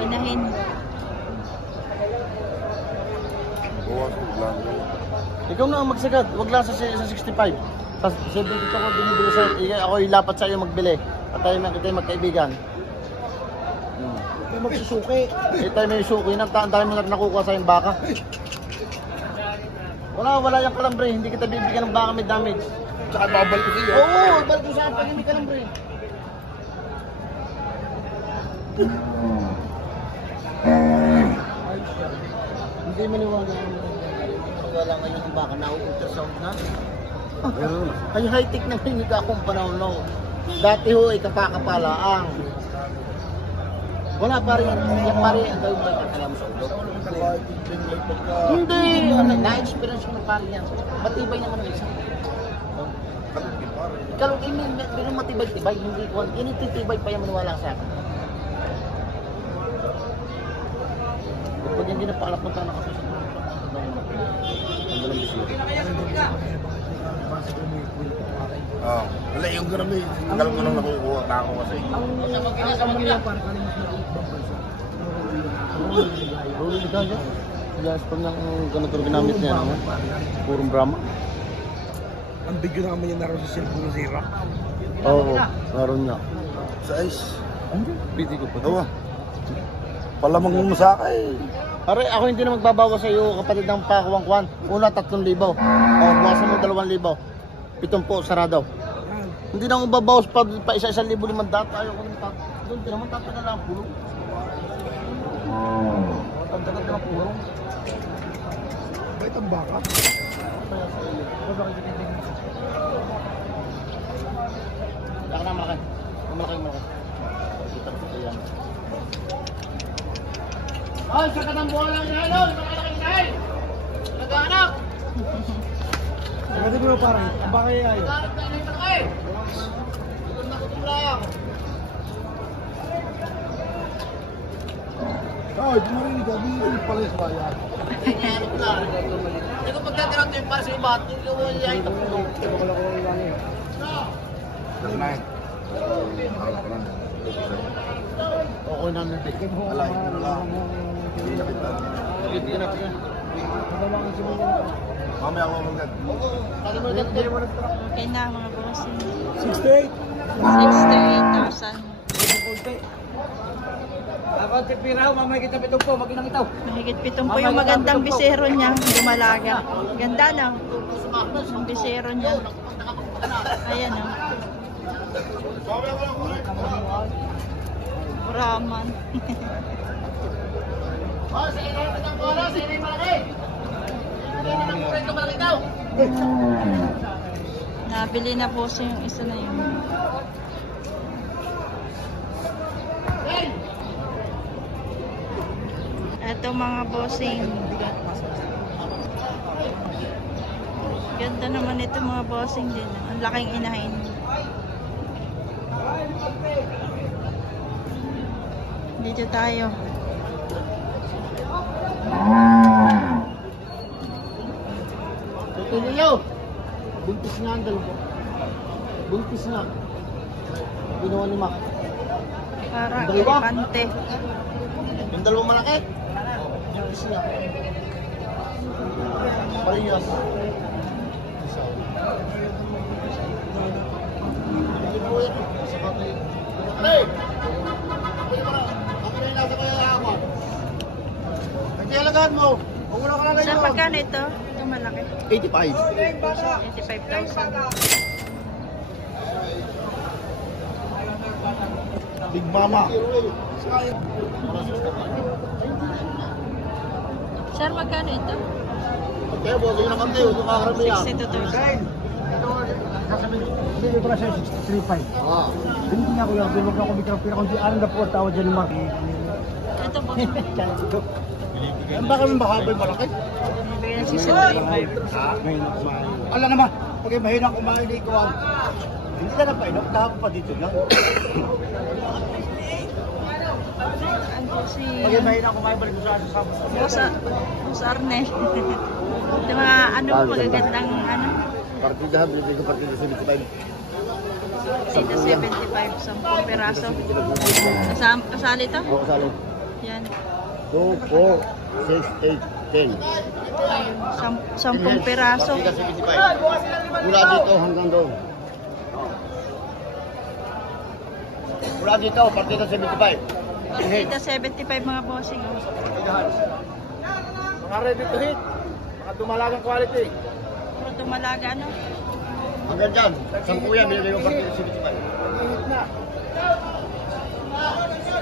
Inahin. Buwas, lang. Ikaw na ang magsagad, wag lang sa 65. Tapos 72 ko binibili sa'yo, ako ilapat sa'yo magbili. At tayo magkaibigan. May magsusuki. Tayo may suki, ang tayo mo na nakukuha sa'yo yung baka. Wala yung kalambre, hindi kita bibigyan ng baka may damage. Tsaka babalik ko sa'yo. Oo, balik ko sa'yo pag hindi kalambre. Hindi maniwala wala ngayon ang baka na ultrasound na. Ay high-tech na hindi ka akong panahon no. Dati ho ay kapakapalaang. Wala pa rin yan pare ang gawin mo alam sa ulo. Hindi, na-experience ko na pare yan. Matibay naman ang isa. Kalau ini hindi matibay-tibay, hindi ko ini titibay pa yan maniwala sa akin. Pag hindi na paalap mo tayo nakasusunod. Ang dalang bisyo. Wala yung garami. Alam ko nang nakukuha na ako kasi. Rolling ka dyan. Yes, pag nang ganito ginamit niya naman. Purong Brahma. Ang bigyo na kami yung naroon sa cellphone na zero. Oo, naroon niya. Sa ice. Piti ko pa. Tawa. Palamang mo sa akin. Pare, ako hindi na magbabawas sa iyo kapatid ng pakuwang-kuwan. Una, 3,000. O, bawasan mo 2,000. 70, sarado. Hindi na akong babawas pa isa-1,500 Ayaw ko naman doon, di naman tatagal lang ang pulong. Tatagal lang ang pulong. Bait ang baka. Saka na malaki. Malaki. Kita ko yan. Ay, sa katambuhan lang yan, no? Malaki yan! Nag-aanak! Pagdating mo parang, ang baka ay ayaw. Nag-aanak na yung malaki! Gutom lang! Ay, di marinig ka, di pala yung swaya. Ano ko na? Hindi ko pagkakaroon yung para sa iba, hindi ko yayin na puno. Wala ko lang eh. Okay na natin. Alay, wala. Hindi na kita. Hindi na siya. Mamaya ako magdag. Okay na mga bossing. 68. 68,000. Ako tipiraw, mamay kita pitong po, maginang itaw. Mahigit 7 po yung magandang bisero niya. Dumalaga. Ganda na. Ang bisero niya. Ayan o. Brahman. Nabili na po siya yung isa na yun. Ito mga bossing. Ganda naman ito mga bossing din. Ang laking inahin. Dito tayo. Ito niyo! Buntis nga ang dalawa. Buntis nga. Ginawa ni Mac. Parang Dalawa? elepante. Yung dalawang malaki? Buntis nga. Parehas. Hey! Ako na yung nasa kaya ako. Nagtialagaan mo. Kung wala ka na Saan ngayon. pagkano ito? Ito malaki. 85. 85,000. Big Mama. Sir, magkano ito? Kaya buwag yun naman tayo. Kung kakarami yan. 62,000. Hindi ko pala siya 63.5. Hindi nga ko yung bilog na kumikirang pira kung di alam na po ang tawad dyan naman. Ito po. Ang baka may mahabay malaki. Bigyan ng 63,500. Ngayon na kumain. Ala naman, pag mahina kumain di ko ang... Hindi ka na painom, dahil pa dito lang. Ano si... Pag mahina kumain, balik ko sa aso sa Boss Arnel. Ito mga ano, magagandang ano. Partida, bibigay ko partida 75. Dito 75, 10 peraso. Kasali to? Oo, kasali. Yan. 2, 4, 6, 8, 10. Ayun, 10 piraso. Partida 75. Mula dito hanggang doon. Mula dito, partida 75. Partida 75 mga bossing. Mga ready to hit. Mga dumalagang quality. Puro dumalaga, ano? Hanggang dyan. 10 yan, binigay ko partida 75.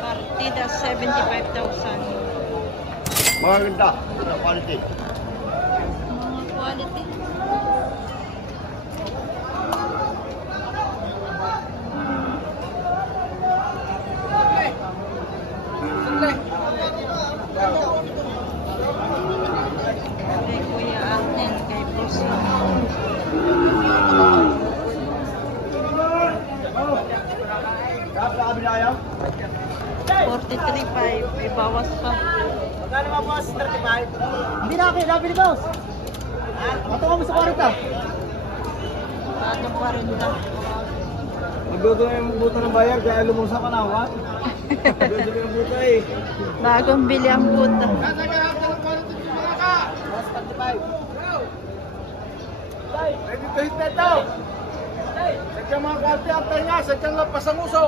Partida 75,000. Mga ganda. Mga quality. Mga quality. Kay Kuya Arnen, kay Boss. 43.5, may bawas pa. Magkano nga boss? 35? Hindi na ako, nabili boss. Matunga mo sa 40. Atong 40. Magdudo na yung buto ng bayar, kaya lumusa ka na, what? Magdudo yung buto eh. Bagong bili ang buta. Boss, 35. Ready to hit na ito. Sadyang mga karte ang tenga, sadyang lapasanguso.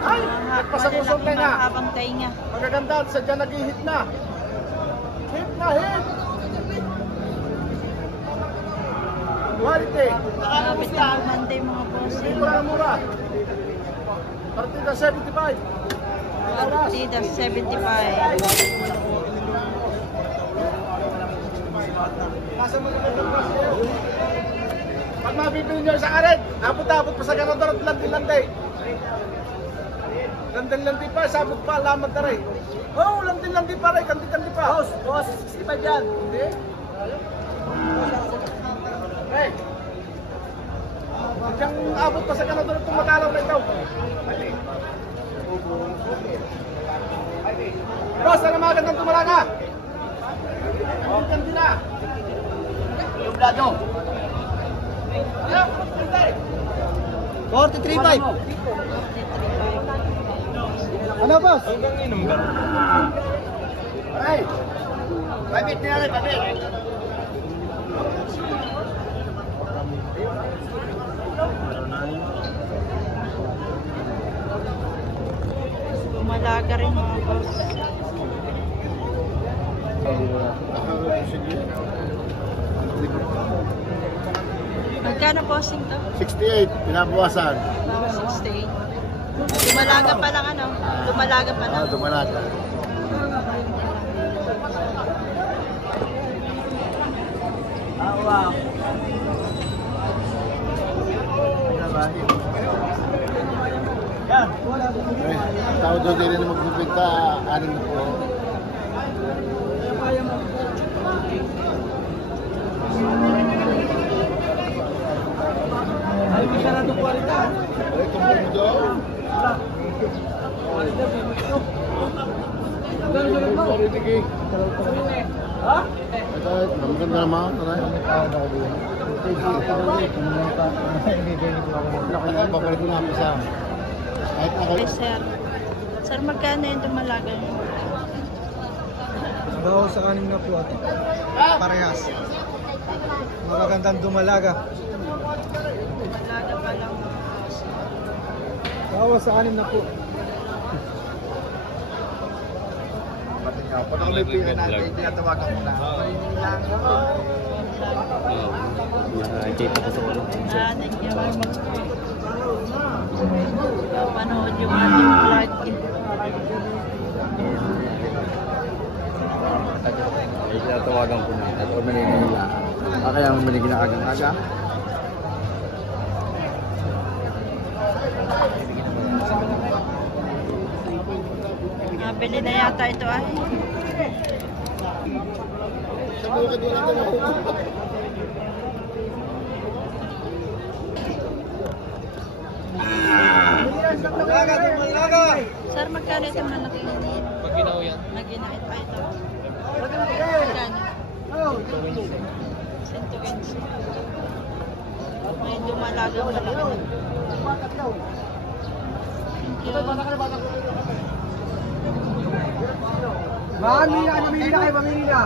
Ay, nagpasanguso ang tenga. Mahabang tainga. Magaganda, sadyang nag-hit na. Hit na, hit. Quality. Malapit na Monday mga boss. Hindi ko lang mura. Partida 75. Partida 75. Nasa mo naman yung boss niyo. Pag mabibili nyo sa arid, abot-abot pa sa ganador at landi-landi. Landi-landi pa, sabot pa, lamad na rin. Oh, landi-landi pa rin, kandi-kandi pa. Boss, 65 yan. Hindi? Hey! Diyan abot pa sa ganador at tumatalaw na ikaw. Boss, alam mga gandang tumalaga. Oh, kandi na. Yung blado. 43.5. Ano boss? Ay! Pabit na rin, pabit. Malaga rin mga boss. Magkano bossing to? 68, pinabawasan. 68. Dumalaga pa lang ano? Dumalaga pa lang. Dumalaga. Wow. Yan. Tao doon din na magbibigta, 6 na po. Ay, hindi ka na ito kwalita. Ay, kumpul mo doon. Ha? Ito, maganda naman. Babalik ko namin sa kahit ako. Okay, sir. Sir, magkano yung dumalaga nyo? Bawa sa 6 na po ate. Parehas. Magagandang dumalaga. Dumalaga pa lang mga boss. Bawa sa 6 na po. Pag ako may pila natin, tinatawagan ko na. Nakikita ko sa ulo. Panood yung ating vlog. Ay, tinatawagan ko na. At umanin nila. Kaya umanin na agang-aga. Nabili na yata ito ay. Sir, magkano ito malaki? Paginaw yan. Naginait pa ito. Magkano? 120. May dumalaga malaki. Thank you. Mamili na kayo, mamili na.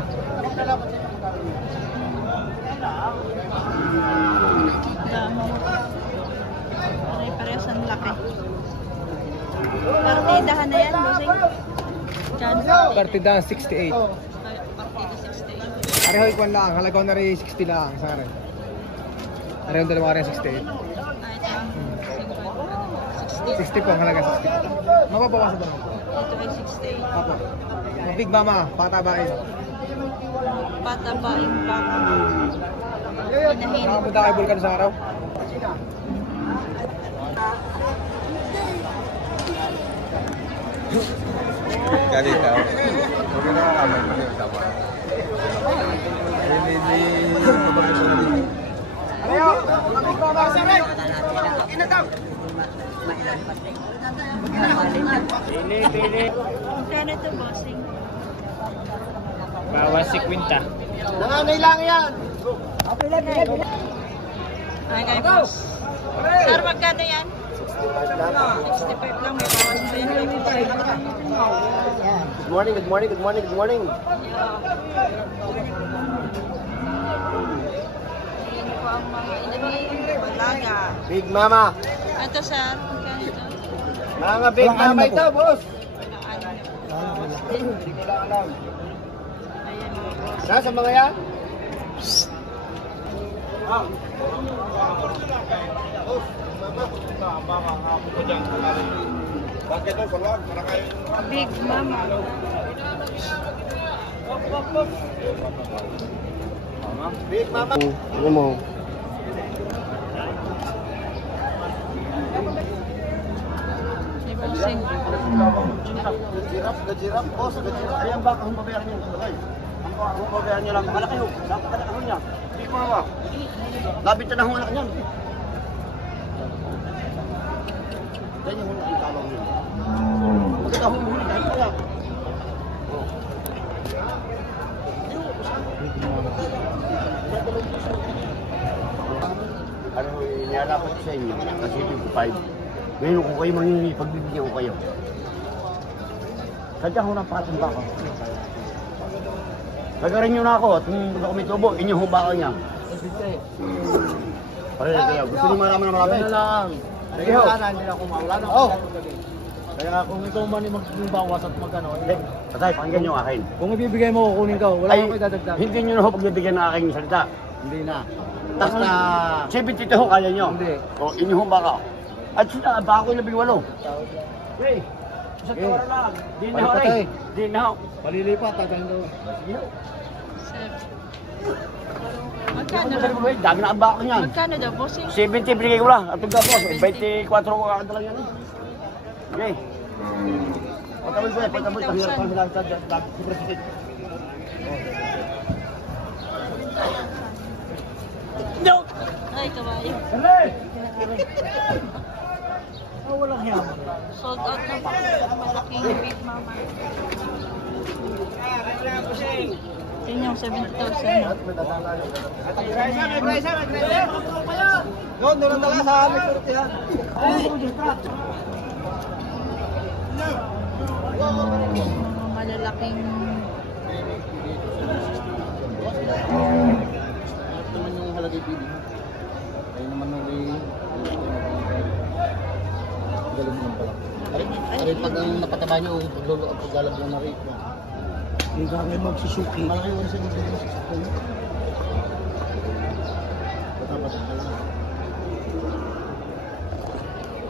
Pare-parehas ang laki. Partidahan na yan, bossing. Kan? Partida 68. Partida 68. Pareho ikuan lang, halagaw na rin 60 lang sa akin. Pareho dalawa rin 68. Ah, ito. 60. 60 po ang halaga 60. Mababawasan ba naman? Ito ay 68. Apo. Big Mama, patabain. Patabain pa. Inahin. Nakapunta kayo Bulkan sa araw? Ganito. Huwag na kamay pa rin tama. Pareho! Big Mama, sa akin! Inataw! Magkano ito, bossing? Bawas si Quinta. Nanganay lang yan! Ay, kay boss. Sir, magkano yan? 65 lang. May bawas pa yan kay boss. Good morning, good morning, good morning, good morning. Yan po ang mga inahin. Balaga. Big Mama. Ito, sir. Magkano ito? Mga Big Mama ito, boss. Ayan, boss. Nasa mga yan? Bakit ito? Palawag. Para kayo. Big Mama. Big Mama. Ano mo? Si bossing. Gajirap, boss, gajirap. Ayan ba kung babayaran niyo? Kung babayaran niyo lang, malaki ho. Dapat ka na niya. Big Mama. Labit na hulak niyan. Yan yung hulak yung talong niyo. Maganda hulak, kahit kaya. Ano, iniyala ko sa inyo, kasi 55. Ngayon kung kayo mangingi, pagbibigyan ko kayo. Sadya ko ng patang baka. Lagarin nyo na ako at kung ako may tubo, inyo hubaka niya. Pare, kaya gusto niyo marami na marami. Ano lang. Sige ho. Hindi na ako maulan. Oh. Kaya kung ikaw man yung magbawas at magano. Hindi, patay, pakinggan nyo akin. Kung ibibigay mo, kukunin ka. Wala Ay, akong idadagdag. hindi nyo na ho pagbibigyan ng aking salita. Hindi na. Basta 72 ho kaya nyo. Hindi. O, inyo hubaka. At sila, baka ko yung 18. Okay. Sa Okay. tawara lang. Di na ho Balik rin. patay. Di na ho. Palilipat, tagang daw. Sige ho. Sir. Magkano Magkano lang? ba? Dami na ang baka niyan. Magkano daw, bossing? 70 binigay ko lang. At ito po, 24 ko kakanta lang yan. Okay. Pagkabal ko yan, pagkabal. Pahirap pa sila sa president. No! Ay, kawaii. Oh, walang yaman. Sold out na po. Malaking Big Mama. Yun yung 70,000. Doon na tala sa amin. Mga malalaking naman yung halagay pili. Ayun naman yung galing naman pala. Ay, pag ang napataba nyo, paglolo at paglalab mo na rin. Hindi ka ngayon magsusuki. Malaki yun sa mga magsusuki. Patapatan ka lang.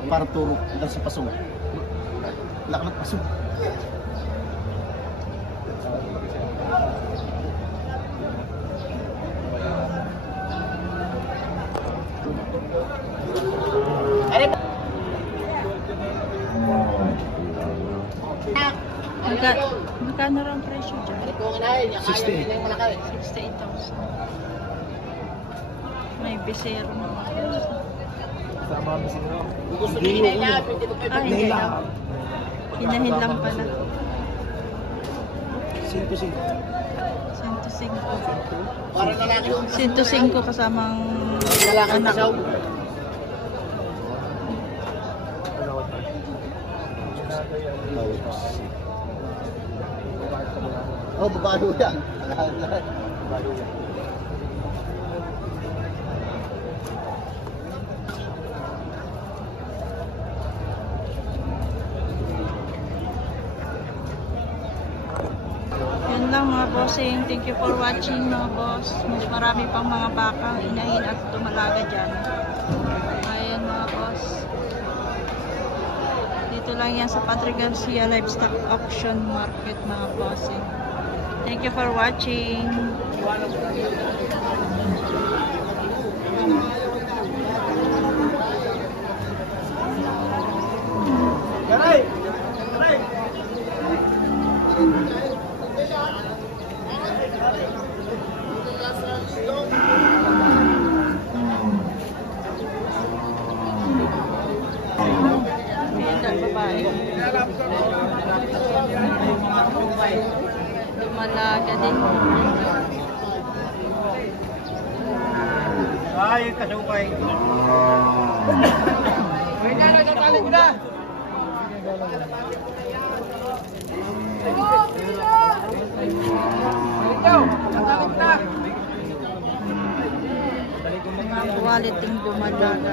Para turok dahil sa pasong. Laki ng pasong. Magkano rin ang presyo dyan? 68. 68,000. May bisero na mga Sama mo sila. Gusto niyo hinahin hindi lang. Hinahin lang pala. 105. 105. Para lalaki yun. 105 kasamang Lalaki ang anak. pasaw. Oh, babae ho yan. Babae ho yan. Yun lang mga bossing. Thank you for watching mga boss. Mas marami pang mga bakang inahin at dumalaga dyan. Ayan mga boss. Dito lang yan sa Patrick Garcia Livestock Auction Market mga bossing. Thank you for watching. Garay! Garay! Ayan ang babae. Dumalaga din. Ay, kasukay. May nala sa tali ko na. Ikaw, tatawag na. Mga quality dumalaga.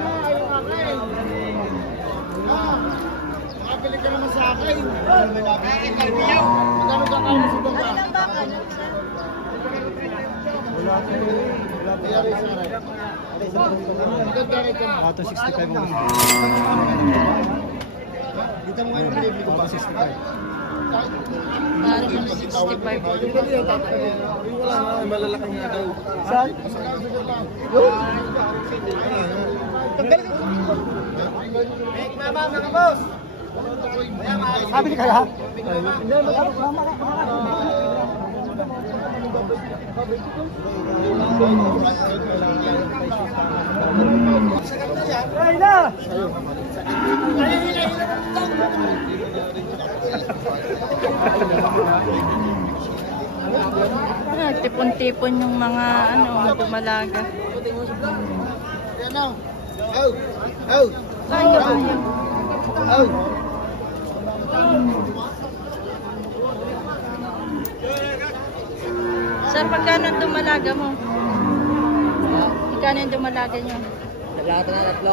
Nakabili ka naman sa akin. Kalbiyaw. Magkano ka kayo sa baba? Wala ko. Wala ko yari sa akin. Maganda rin ka. 265 mo. Dito mo ngayon pinibili ko pa 65. Dati 65. Wala nga, malalaki nga daw. Saan? Yun. Tanggalin ko. Mama, mga boss. Sabi ka lahat? Ay na! Tipon-tipon yung mga dumalaga. Yan o. Oh. Oh. Ay, kabayan. Oh. Sir, magkano ang dumalaga mo? Magkano yung dumalaga nyo? Lahat na tatlo.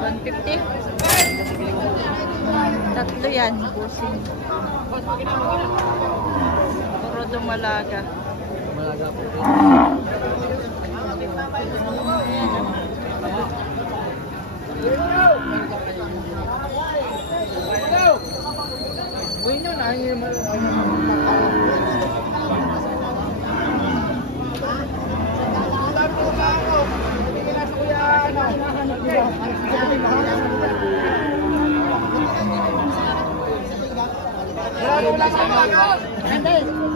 150? Tatlo yan, busing. Puro dumalaga. Malaga po. Uy nyo na, hindi mo.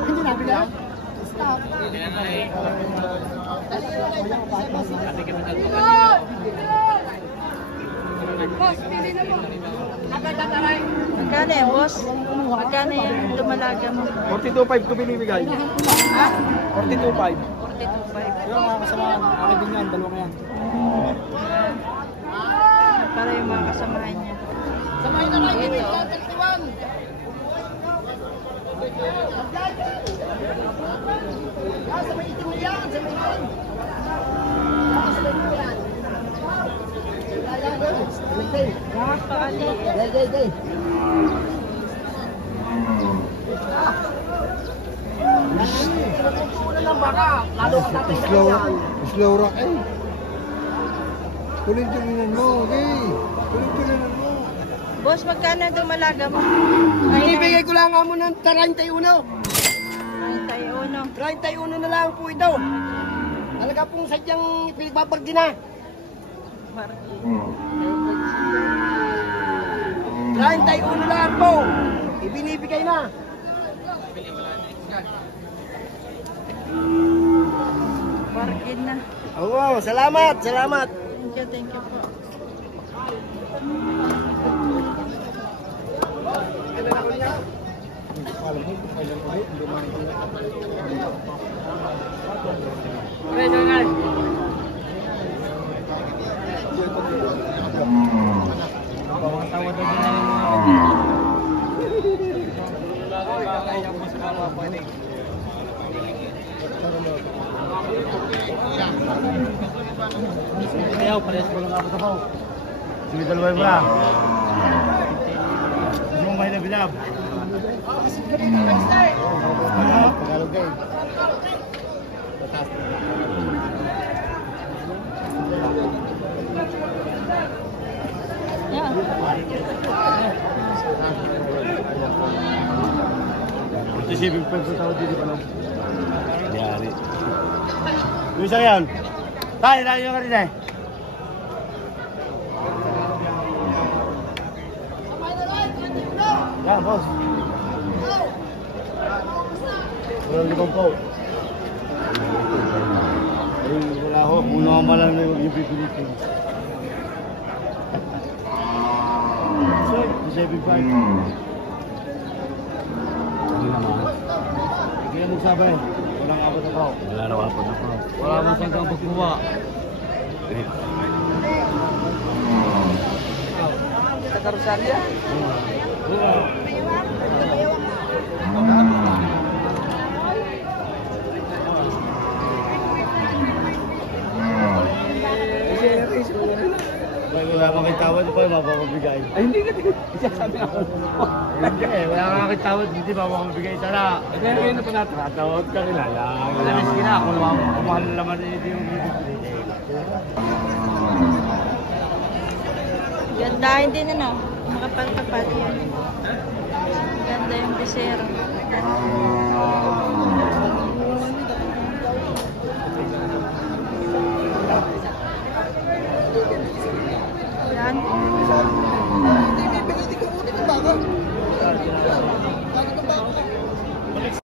Hindi nabila? Stop. Magkano yan, boss? Magkano yung dumalaga mo? 42.5 ko binibigay. Ha? 42.5. 42.5. Yung mga kasama, akin din yan, dalawa yan. Para yung mga kasamahan niya. Samahin na lang Ito. Sabay itim mo yan. Sabay itim. Day. Slow rock eh. Tuloy-tuloy mo, okay. Tuloy-tuloy mo. Boss, magkano dumalaga mo? Ibigay ko lang nga mo ng 31. 31. 31 na lang po ito. Talaga pong sadyang pinagbabardi na. 31 lang po. Ibinibigay na. Bargain na. Oo, salamat. Thank you po. Pwede nga. Ayaw, pares mo lang ako sa pao. Sige, dalawa yung bra. Gusto mo may nabilab? Tagalog kayo. Yeah. Isipin pa sa tawad dito pa lang. Yari. Yung isa yan. Tayo yung kanina eh. Yan, boss. Walang limang po. Ay, wala ho. Muna ka malang na yung pipilitin. Sir, 7.5. Hindi na magsabay. Walang abot na pao. Wala raw ako na po. Wala man siyang kang pagkuha. Sa Karusalya? Wala kang kitawad pa, mapapabigay. Ay, hindi ka. Isasabi ako. Hindi eh, wala kang kitawad, hindi mapapabigay sana. Kaya ngayon na pa natin. Tatawag ka rin. Wala miski na, kung mahal na naman hindi yung bibigay. Gandahin din ano. Makapal-kapal yan. Ganda yung bisero.